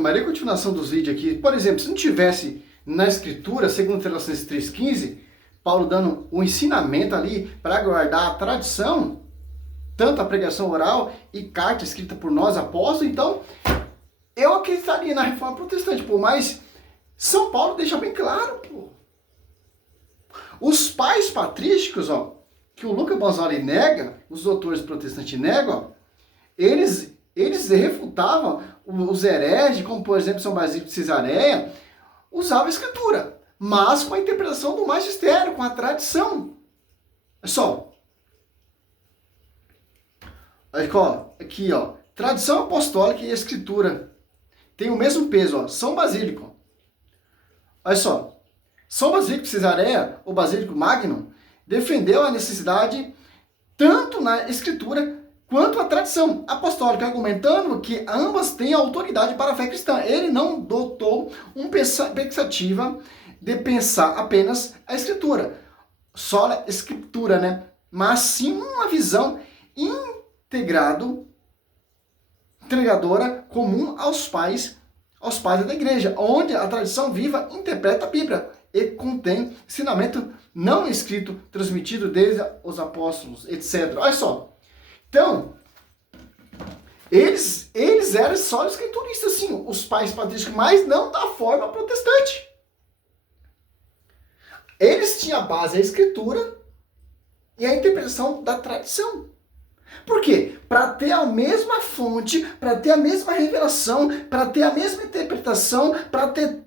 Ave Maria, continuação dos vídeos aqui. Por exemplo, se não tivesse na Escritura, segundo Tessalonicenses 3,15, Paulo dando um ensinamento ali para guardar a tradição, tanto a pregação oral e carta escrita por nós apóstolos, então eu acreditaria na Reforma Protestante, pô, mas São Paulo deixa bem claro, pô. Os pais patrísticos, ó, que o Luca Bonzoli nega, os doutores protestantes negam, ó, eles refutavam os hereges, como por exemplo São Basílio de Cesareia, usavam a Escritura, mas com a interpretação do magistério, com a tradição. É só. Aqui, ó, tradição apostólica e Escritura tem o mesmo peso, ó, São Basílico. Olha só, São Basílico de Cesareia, ou Basílico Magno, defendeu a necessidade tanto na Escritura quanto a tradição apostólica, argumentando que ambas têm autoridade para a fé cristã. Ele não dotou uma perspectiva de pensar apenas a Escritura, só a Escritura, né? Mas sim uma visão integradora comum aos pais da igreja, onde a tradição viva interpreta a Bíblia e contém ensinamento não escrito, transmitido desde os apóstolos, etc. Olha só. Então, eles eram só escrituristas, sim, os pais patrísticos, mas não da forma protestante. Eles tinham a base da Escritura e a interpretação da tradição. Por quê? Para ter a mesma fonte, para ter a mesma revelação, para ter a mesma interpretação, para ter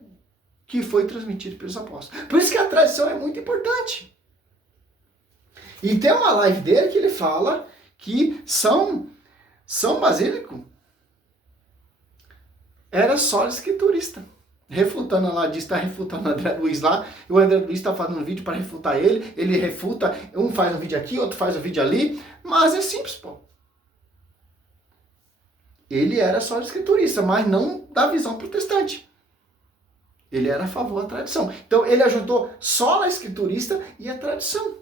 que foi transmitido pelos apóstolos. Por isso que a tradição é muito importante. E tem uma live dele que ele fala que São Basílico era só escriturista. Refutando lá, está refutando o André Luiz lá, e o André Luiz está fazendo um vídeo para refutar ele refuta, um faz um vídeo aqui, outro faz um vídeo ali, mas é simples, pô. Ele era só escriturista, mas não da visão protestante. Ele era a favor da tradição. Então ele ajudou só a escriturista e a tradição.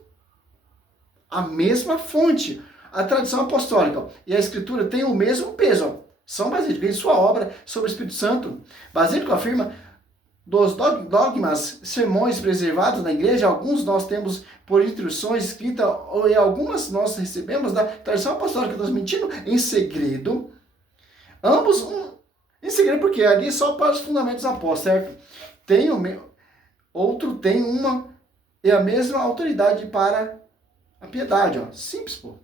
A mesma fonte. A tradição apostólica e a Escritura têm o mesmo peso. Ó. São Basílico, em sua obra sobre o Espírito Santo, Basílico afirma dos dogmas, sermões preservados na igreja, alguns nós temos por instruções escritas, e algumas nós recebemos da tradição apostólica, transmitindo em segredo. Ambos, em segredo, porque ali é só para os fundamentos apóstolos, certo? Outro tem uma e a mesma autoridade para a piedade, ó. Simples, pô.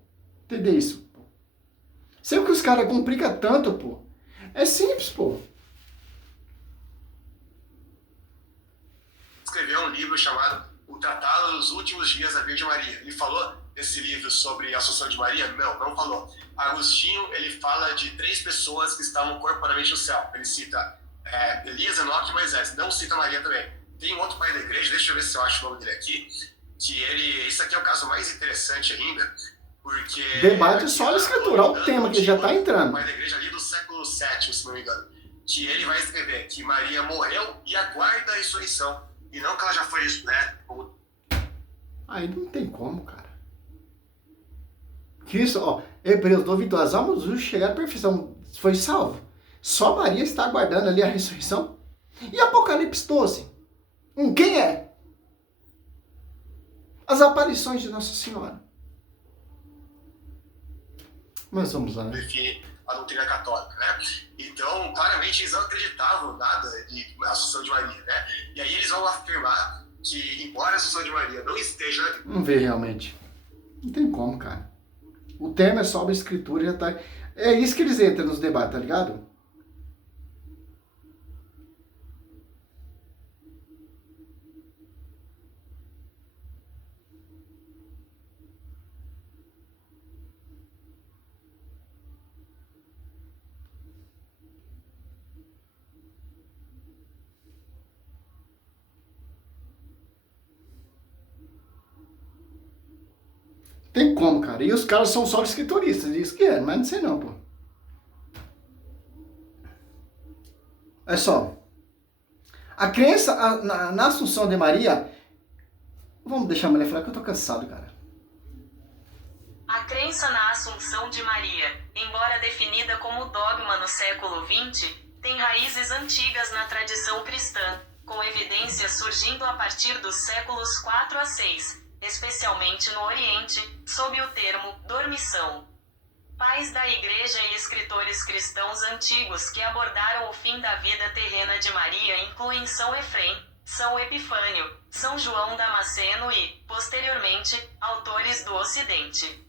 Entender isso, pô. Sempre que os caras complicam tanto, pô. É simples, pô. Escreveu um livro chamado O Tratado dos Últimos Dias da Virgem Maria. Ele falou nesse livro sobre a Assunção de Maria? Não falou. Agostinho, ele fala de 3 pessoas que estavam corporalmente no céu. Ele cita Elias, Enoque e Moisés. Não cita Maria também. Tem um outro pai da igreja, deixa eu ver se eu acho o nome dele aqui, que esse aqui é o caso mais interessante ainda, porque... Debate só a Escritura, o tema que já está entrando. O pai da igreja ali do século VII, se não me engano, que ele vai escrever que Maria morreu e aguarda a ressurreição, e não que ela já foi isso, né? Aí não tem como, cara. Cristo, ó, Hebreus 9, as almas dos justos chegaram à perfeição, foi salvo. Só Maria está aguardando ali a ressurreição. E Apocalipse 12? Quem é? As aparições de Nossa Senhora. Mas vamos lá. Define a doutrina católica, né? Então, claramente, eles não acreditavam nada de Assunção de Maria, né? E aí eles vão afirmar que, embora a Assunção de Maria não esteja... Não vê realmente. Não tem como, cara. O tema é sobre a Escritura e já tá... É isso que eles entram nos debates, tá ligado? Tem como, cara. E os caras são só escrituristas. Diz que é, mas não sei não, pô. É só. A crença na Assunção de Maria... Vamos deixar a mulher falar que eu tô cansado, cara. A crença na Assunção de Maria, embora definida como dogma no século XX, tem raízes antigas na tradição cristã, com evidências surgindo a partir dos séculos 4 a 6, especialmente no Oriente, sob o termo dormição. Pais da Igreja e escritores cristãos antigos que abordaram o fim da vida terrena de Maria incluem São Efrem, São Epifânio, São João Damasceno e, posteriormente, autores do Ocidente.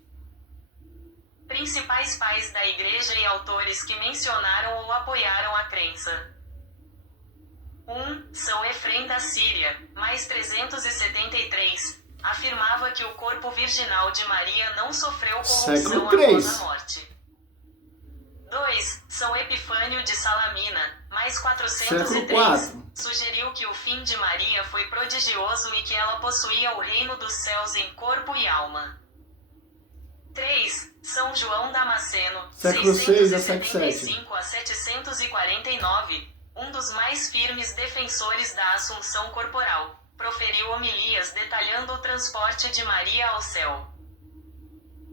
Principais pais da Igreja e autores que mencionaram ou apoiaram a crença. 1. São Efrem da Síria, mais 373, afirmava que o corpo virginal de Maria não sofreu corrupção após a morte. 2. São Epifânio de Salamina, mais 403, sugeriu que o fim de Maria foi prodigioso e que ela possuía o reino dos céus em corpo e alma. 3. São João Damasceno, 675 a 749, um dos mais firmes defensores da Assunção Corporal, proferiu homilias detalhando o transporte de Maria ao céu.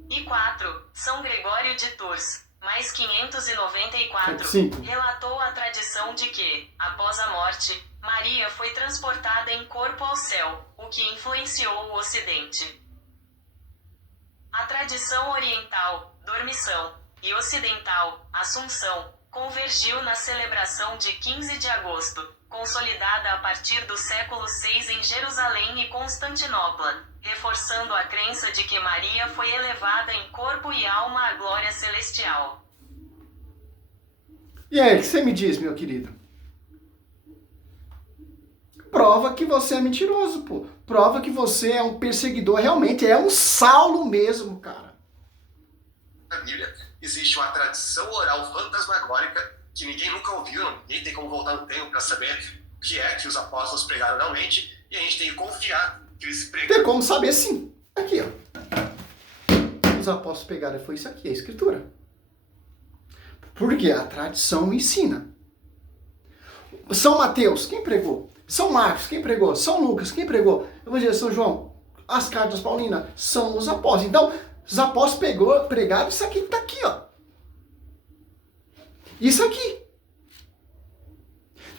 E 4. São Gregório de Tours, mais 594, relatou a tradição de que, após a morte, Maria foi transportada em corpo ao céu, o que influenciou o Ocidente. A tradição oriental, dormição, e ocidental, Assunção, convergiu na celebração de 15 de agosto, consolidada a partir do século VI em Jerusalém e Constantinopla, reforçando a crença de que Maria foi elevada em corpo e alma à glória celestial. E aí, o que você me diz, meu querido? Prova que você é mentiroso, pô. Prova que você é um perseguidor, realmente, é um Saulo mesmo, cara. Na Bíblia existe uma tradição oral fantasmagórica que ninguém nunca ouviu, ninguém tem como voltar no tempo para saber o que é que os apóstolos pregaram realmente, e a gente tem que confiar que eles pregaram. Tem como saber sim. Aqui, ó. Os apóstolos pegaram, foi isso aqui, a escritura. Porque a tradição ensina. São Mateus, quem pregou? São Marcos, quem pregou? São Lucas, quem pregou? Evangelho de São João, as cartas paulinas, são os apóstolos. Então, os apóstolos pregaram isso aqui que tá aqui, ó. Isso aqui.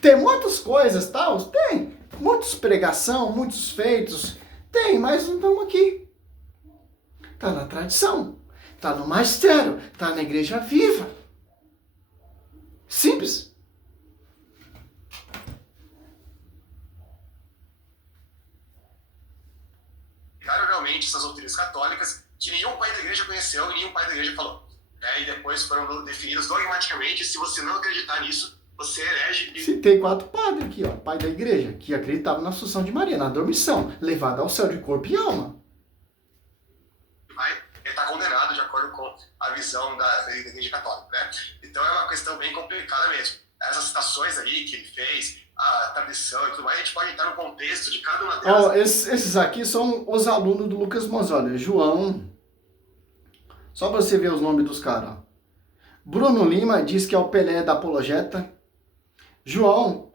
Tem muitas coisas, tal? Tem. Muitas pregação, muitos feitos. Tem, mas não estamos aqui. Tá na tradição. Tá no magistério. Tá na igreja viva. Simples. Realmente essas doutrinas católicas que nenhum pai da igreja conheceu e nenhum pai da igreja falou. E depois foram definidas dogmaticamente. Se você não acreditar nisso, você herege. Citei 4 padres aqui, ó. Pai da igreja, que acreditavam na Assunção de Maria, na dormição, levada ao céu de corpo e alma. Ele está condenado de acordo com a visão da igreja católica, né? Então é uma questão bem complicada mesmo. Essas citações aí que ele fez, a tradição e tudo mais, a gente pode entrar no contexto de cada uma delas. Ó, esses aqui são os alunos do Lucas Mozolli. João, só para você ver os nomes dos caras. Bruno Lima diz que é o Pelé da apologeta. João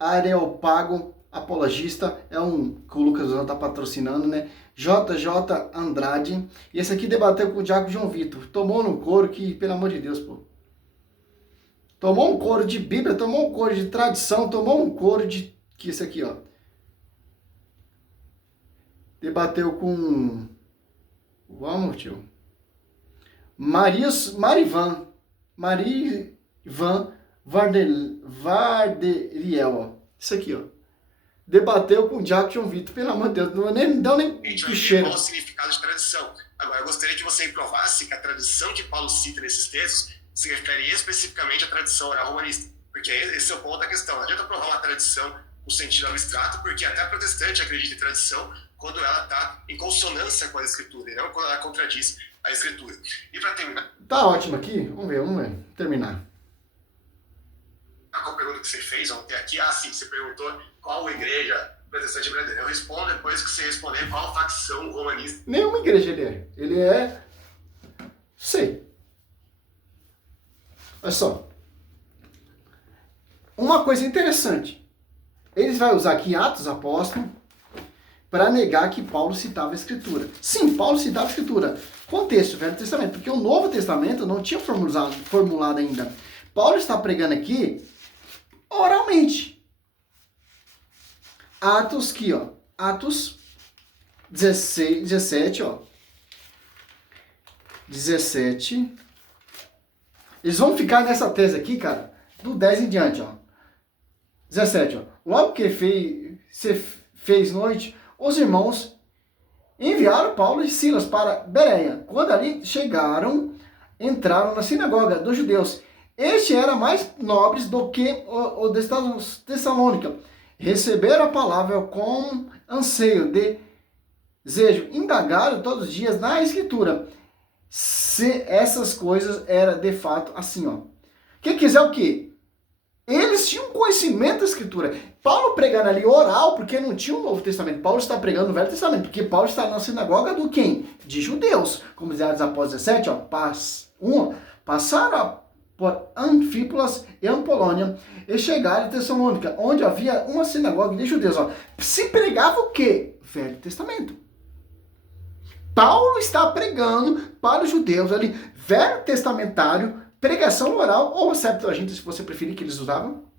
Areopago, apologista, é um que o Lucas está patrocinando, né? JJ Andrade. E esse aqui debateu com o Diácono João Vitor. Tomou no couro que, pelo amor de Deus, pô. Tomou um couro de Bíblia, tomou um couro de tradição, tomou um couro de... que esse aqui, ó. Debateu com... Vamos, tio. Marivan Varderiel, ó. Isso aqui, ó. Debateu com o Diácono João Vitor. Pelo amor de Deus, não deu nem cheiro. Qual o significado de tradição? Agora, eu gostaria que você provasse que a tradição que Paulo cita nesses textos se refere especificamente à tradição oral romanista. Porque esse é o ponto da questão. Não adianta provar uma tradição no sentido abstrato, porque até a protestante acredita em tradição quando ela está em consonância com a escritura, e não quando ela contradiz a escritura. E para terminar... Tá ótimo aqui. Vamos ver. Terminar. Qual a pergunta que você fez ontem aqui? Ah, sim, você perguntou qual igreja protestante brasileira. Eu respondo depois que você responder qual facção romanista. Nenhuma igreja ele é. Ele é... Sei. Olha só. Uma coisa interessante. Eles vão usar aqui Atos Apóstolos para negar que Paulo citava a Escritura. Sim, Paulo citava a Escritura. Contexto, Velho Testamento. Porque o Novo Testamento não tinha formulado ainda. Paulo está pregando aqui oralmente. Atos aqui, ó. Atos 17, ó. 17. Eles vão ficar nessa tese aqui, cara, do 10 em diante, ó. 17, ó. Logo que fez noite, os irmãos enviaram Paulo e Silas para Bereia. Quando ali chegaram, entraram na sinagoga dos judeus. Este era mais nobres do que o de Tessalônica. Receberam a palavra com anseio, desejo. Indagaram todos os dias na Escritura se essas coisas eram de fato assim, ó. Quem quiser o quê? Eles tinham conhecimento da Escritura. Paulo pregando ali oral, porque não tinha o Novo Testamento. Paulo está pregando no Velho Testamento, porque Paulo está na sinagoga do quem? De judeus. Como diz Atos Apóstolos 17, ó, passaram por Anfípolis e Ampolônia e chegaram em Tessalônica, onde havia uma sinagoga de judeus. Ó. Se pregava o quê? Velho Testamento. Paulo está pregando para os judeus ali, Velho Testamentário, pregação oral, ou Septuaginta, se você preferir, que eles usavam,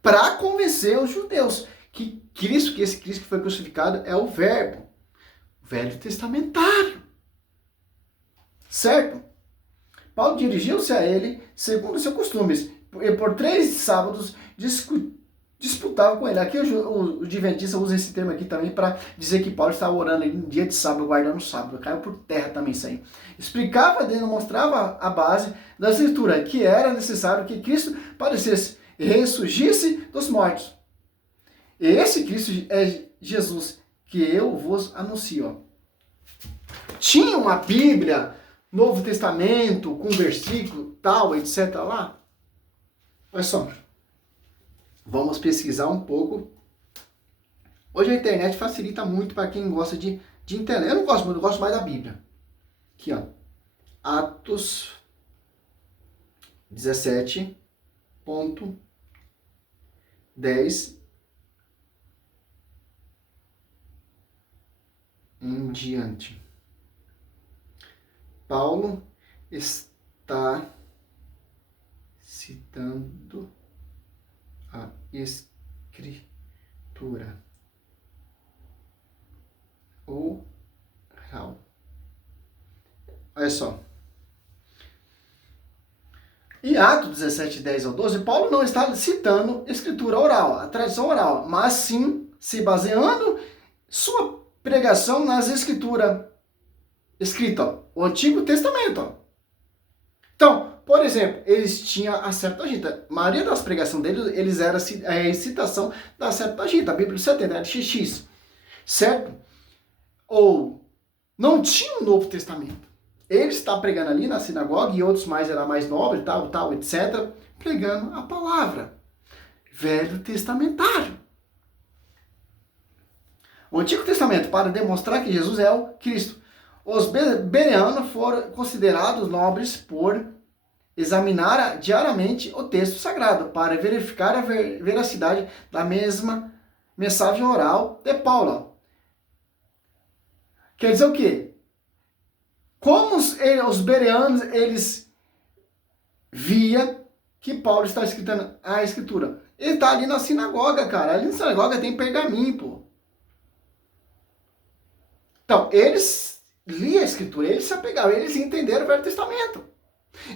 para convencer os judeus que esse Cristo que foi crucificado é o Verbo, Velho Testamentário. Certo? Paulo dirigiu-se a ele, segundo seus costumes, e por 3 sábados disputava com ele. Aqui o Adventista usa esse termo aqui também para dizer que Paulo estava orando em dia de sábado, guardando o sábado. Caiu por terra também isso aí. Explicava, demonstrava a base da Escritura, que era necessário que Cristo padecesse e ressurgisse dos mortos. E esse Cristo é Jesus, que eu vos anuncio. Tinha uma Bíblia, Novo Testamento, com versículo, tal, etc. lá. Olha só. Vamos pesquisar um pouco. Hoje a internet facilita muito para quem gosta de entender. Eu não gosto muito, eu gosto mais da Bíblia. Aqui, ó. Atos 17.10 em diante. Paulo está citando a Escritura oral. Olha só. Em Atos 17, 10 ao 12, Paulo não está citando Escritura oral, a tradição oral, mas sim se baseando sua pregação nas Escrituras escritas, o Antigo Testamento. Ó. Então, por exemplo, eles tinham a Septuaginta. A maioria das pregações deles, eles eram a citação da Septuaginta, a Bíblia 70, era XX, certo? Ou não tinha o Novo Testamento. Ele está pregando ali na sinagoga e outros mais eram mais nobres, tal, etc., pregando a palavra. Velho Testamentário. O Antigo Testamento, para demonstrar que Jesus é o Cristo. Os bereanos foram considerados nobres por examinar diariamente o texto sagrado para verificar a veracidade da mesma mensagem oral de Paulo. Quer dizer o quê? Como os bereanos, eles via que Paulo está escrevendo a Escritura. Ele está ali na sinagoga, cara. Ali na sinagoga tem pergaminho, pô. Então, eles liam a Escritura, eles se apegavam, eles entenderam o Velho Testamento.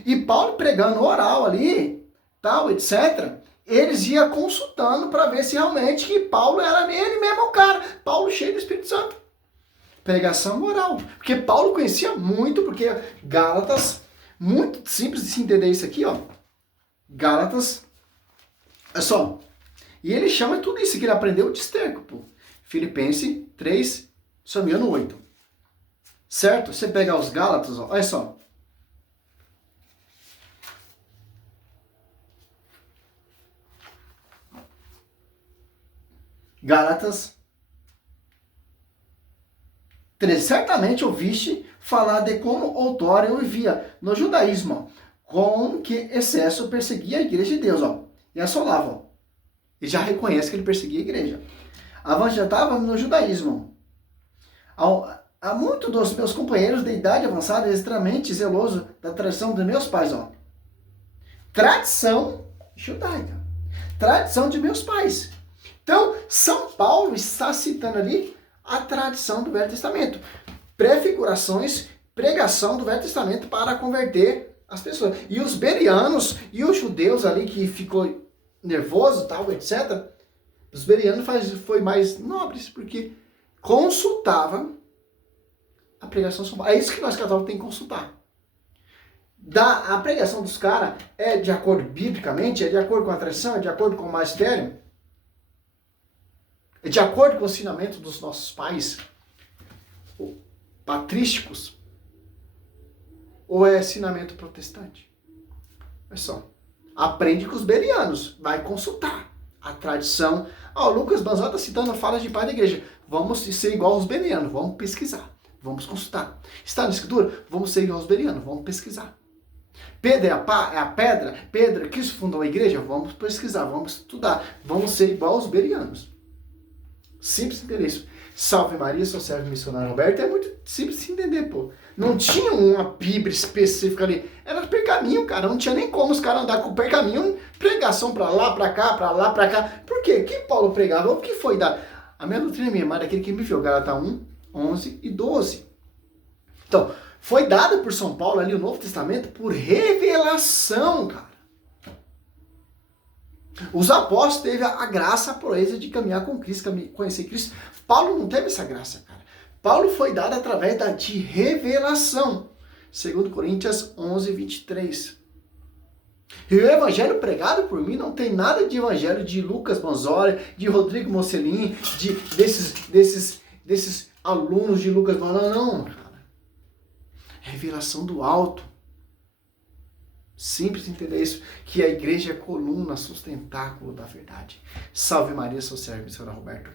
E Paulo pregando oral ali, tal, etc., eles iam consultando para ver se realmente que Paulo era ele mesmo o cara. Paulo cheio do Espírito Santo. Pregação oral. Porque Paulo conhecia muito, porque Gálatas, muito simples de se entender isso aqui, ó. Gálatas, é só. E ele chama tudo isso que ele aprendeu de esterco, pô. Filipenses 3, se não me engano, 8. Certo? Você pegar os Gálatas, ó, olha só. Gálatas 3. Certamente ouviste falar de como outrora eu vivia no judaísmo, com que excesso perseguia a igreja de Deus, ó, e assolava, ó. E já reconhece que ele perseguia a igreja. Avançava no judaísmo. Há muitos dos meus companheiros de idade avançada extremamente zeloso da tradição dos meus pais, ó. Tradição judaica. Tradição de meus pais. Então, São Paulo está citando ali a tradição do Velho Testamento. Prefigurações, pregação do Velho Testamento para converter as pessoas. E os bereanos e os judeus ali que ficou nervoso, tal, etc. Os bereanos foi mais nobres, porque consultava a pregação de São Paulo. É isso que nós católicos temos que consultar. A pregação dos caras é de acordo biblicamente, é de acordo com a tradição, é de acordo com o magistério, é de acordo com o ensinamento dos nossos pais patrísticos, ou é ensinamento protestante? Olha só. Aprende com os bereanos, vai consultar a tradição. O Lucas Banzó está citando falas de pai da igreja. Vamos ser igual aos bereanos, vamos pesquisar, vamos consultar. Está na escritura? Vamos ser igual aos bereanos, vamos pesquisar. Pedro é a pedra que fundou a igreja? Vamos pesquisar, vamos estudar, vamos ser igual aos bereanos. Simples entender isso. Salve Maria, sou servo missionário Roberto. É muito simples de entender, pô. Não tinha uma Bíblia específica ali. Era pergaminho, cara. Não tinha nem como os caras andar com pergaminho. Pregação pra lá, pra cá, pra lá, pra cá. Por quê? O que Paulo pregava? O que foi dar? A minha doutrina minha irmã, daquele que me viu, Gálatas 1, 11 e 12. Então, foi dado por São Paulo ali o Novo Testamento por revelação, cara. Os apóstolos teve a graça, a proeza de caminhar com Cristo, conhecer Cristo. Paulo não teve essa graça, cara. Paulo foi dado através de revelação. 2 Coríntios 11, 23. E o evangelho pregado por mim não tem nada de evangelho de Lucas Manzoli, de Rodrigo Mocelin, desses alunos de Lucas Manzoli. Não, cara. Revelação do alto. Simples entender isso, que a igreja é coluna, sustentáculo da verdade. Salve Maria, sou servo, senhora Roberto.